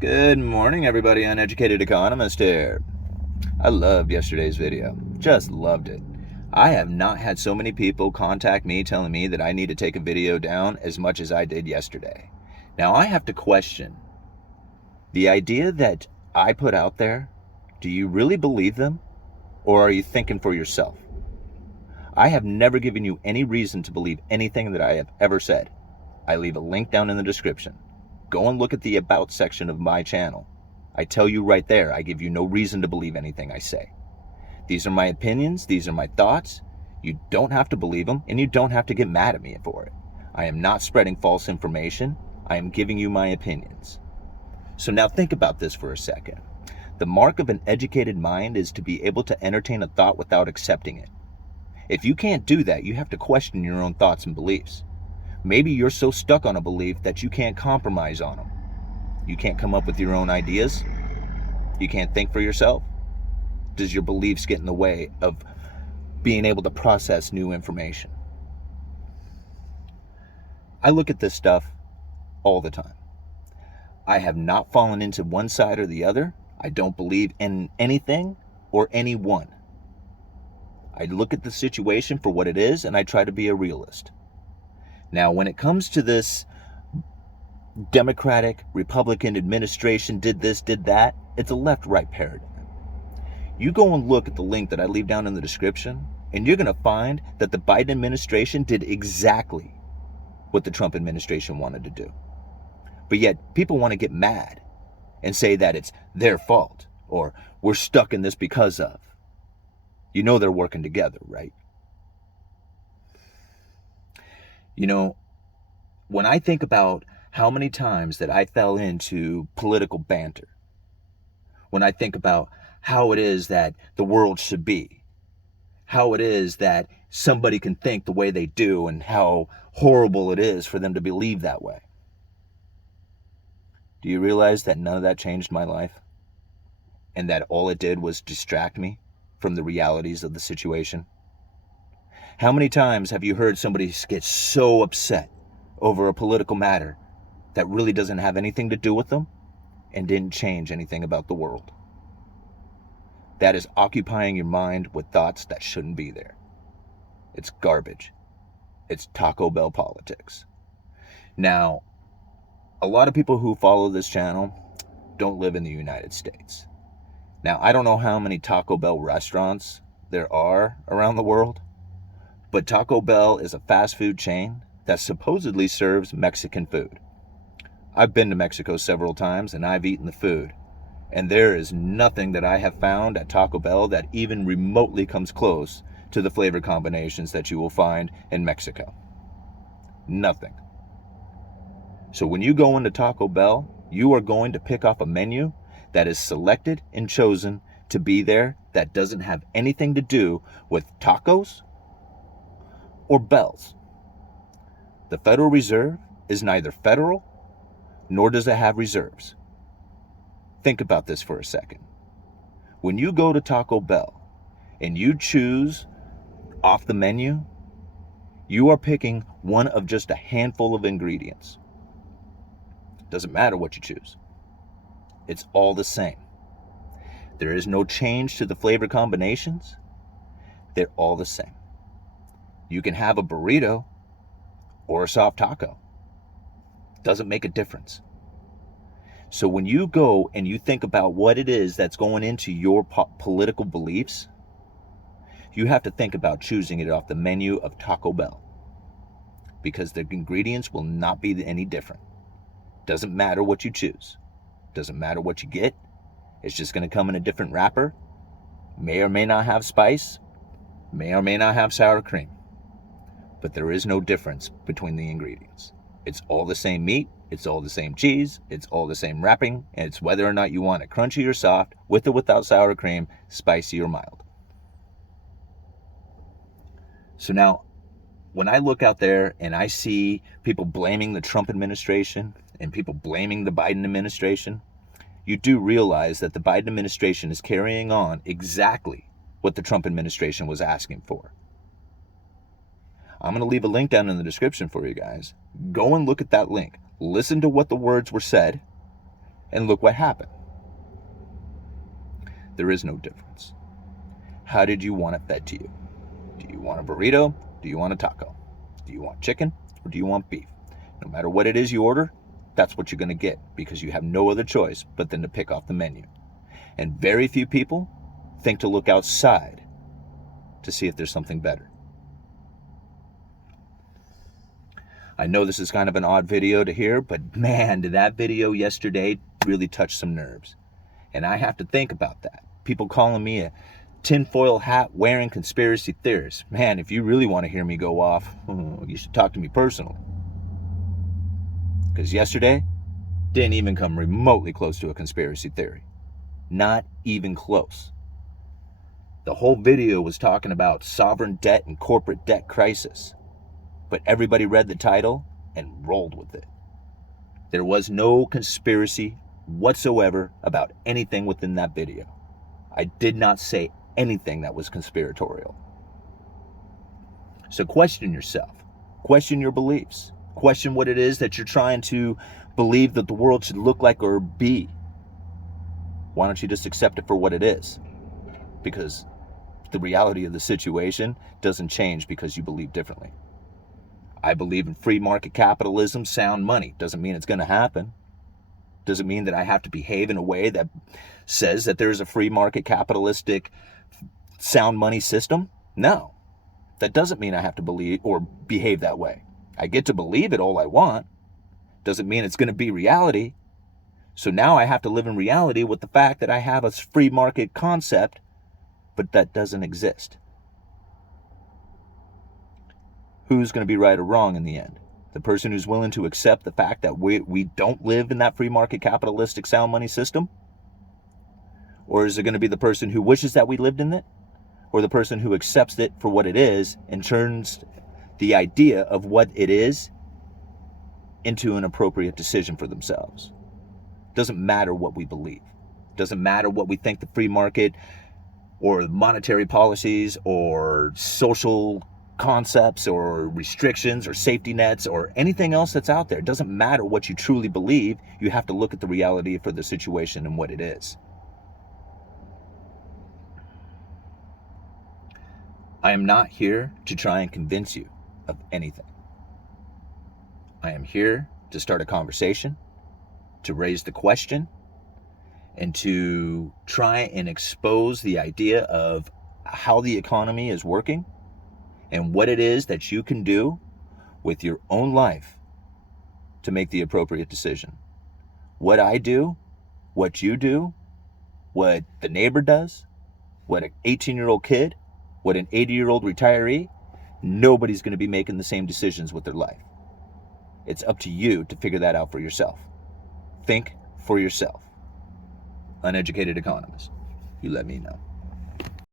Good morning, everybody. Uneducated Economist here. I loved yesterday's video. Just loved it. I have not had so many people contact me telling me that I need to take a video down as much as I did yesterday. Now, I have to question the idea that I put out there. Do you really believe them? Or are you thinking for yourself? I have never given you any reason to believe anything that I have ever said. I leave a link down in the description. Go and look at the About section of my channel. I tell you right there, I give you no reason to believe anything I say. These are my opinions, these are my thoughts. You don't have to believe them, and you don't have to get mad at me for it. I am not spreading false information. I am giving you my opinions. So now think about this for a second. The mark of an educated mind is to be able to entertain a thought without accepting it. If you can't do that, you have to question your own thoughts and beliefs. Maybe you're so stuck on a belief that you can't compromise on them. You can't come up with your own ideas. You can't think for yourself. Does your beliefs get in the way of being able to process new information? I look at this stuff all the time. I have not fallen into one side or the other. I don't believe in anything or anyone. I look at the situation for what it is, and I try to be a realist. Now, when it comes to this Democratic, Republican administration did this, did that, it's a left-right paradigm. You go and look at the link that I leave down in the description, and you're going to find that the Biden administration did exactly what the Trump administration wanted to do. But yet, people want to get mad and say that it's their fault, or we're stuck in this because of. You know they're working together, right? You know, when I think about how many times that I fell into political banter, when I think about how it is that the world should be, how it is that somebody can think the way they do, and how horrible it is for them to believe that way. Do you realize that none of that changed my life? And that all it did was distract me from the realities of the situation? How many times have you heard somebody get so upset over a political matter that really doesn't have anything to do with them and didn't change anything about the world? That is occupying your mind with thoughts that shouldn't be there. It's garbage. It's Taco Bell politics. Now, a lot of people who follow this channel don't live in the United States. Now, I don't know how many Taco Bell restaurants there are around the world, but Taco Bell is a fast food chain that supposedly serves Mexican food. I've been to Mexico several times, and I've eaten the food, and there is nothing that I have found at Taco Bell that even remotely comes close to the flavor combinations that you will find in Mexico. Nothing. So when you go into Taco Bell, you are going to pick off a menu that is selected and chosen to be there that doesn't have anything to do with tacos or bells. The Federal Reserve is neither federal nor does it have reserves. Think about this for a second. When you go to Taco Bell and you choose off the menu, you are picking one of just a handful of ingredients. Doesn't matter what you choose. It's all the same. There is no change to the flavor combinations. They're all the same. You can have a burrito or a soft taco. Doesn't make a difference. So when you go and you think about what it is that's going into your political beliefs, you have to think about choosing it off the menu of Taco Bell, because the ingredients will not be any different. Doesn't matter what you choose. Doesn't matter what you get. It's just going to come in a different wrapper. May or may not have spice. May or may not have sour cream. But there is no difference between the ingredients. It's all the same meat. It's all the same cheese. It's all the same wrapping. And it's whether or not you want it crunchy or soft, with or without sour cream, spicy or mild. So now, when I look out there and I see people blaming the Trump administration and people blaming the Biden administration, you do realize that the Biden administration is carrying on exactly what the Trump administration was asking for. I'm going to leave a link down in the description for you guys. Go and look at that link. Listen to what the words were said, And look what happened. There is no difference. How did you want it fed to you? Do you want a burrito? Do you want a taco? Do you want chicken or do you want beef? No matter what it is you order, that's what you're going to get because you have no other choice but then to pick off the menu. And very few people think to look outside to see if there's something better. I know this is kind of an odd video to hear, but man, did that video yesterday really touch some nerves. And I have to think about that. People calling me a tinfoil hat wearing conspiracy theorist. Man, if you really want to hear me go off, you should talk to me personally. Because yesterday didn't even come remotely close to a conspiracy theory. Not even close. The whole video was talking about sovereign debt and corporate debt crisis. But everybody read the title and rolled with it. There was no conspiracy whatsoever about anything within that video. I did not say anything that was conspiratorial. So question yourself. Question your beliefs. Question what it is that you're trying to believe that the world should look like or be. Why don't you just accept it for what it is? Because the reality of the situation doesn't change because you believe differently. I believe in free market capitalism, sound money. Doesn't mean it's going to happen. Doesn't mean that I have to behave in a way that says that there's a free market capitalistic sound money system. No, that doesn't mean I have to believe or behave that way. I get to believe it all I want. Doesn't mean it's going to be reality. So now I have to live in reality with the fact that I have a free market concept, but that doesn't exist. Who's going to be right or wrong in the end? The person who's willing to accept the fact that we don't live in that free market capitalistic sound money system? Or is it going to be the person who wishes that we lived in it? Or the person who accepts it for what it is and turns the idea of what it is into an appropriate decision for themselves? Doesn't matter what we believe. Doesn't matter what we think the free market or monetary policies or social concepts or restrictions or safety nets or anything else that's out there. It doesn't matter what you truly believe. You have to look at the reality for the situation and what it is. I am not here to try and convince you of anything. I am here to start a conversation, to raise the question, and to try and expose the idea of how the economy is working and what it is that you can do with your own life to make the appropriate decision. What I do, what you do, what the neighbor does, what an 18-year-old kid, what an 80-year-old retiree, nobody's going to be making the same decisions with their life. It's up to you to figure that out for yourself. Think for yourself. Uneducated Economist. You let me know.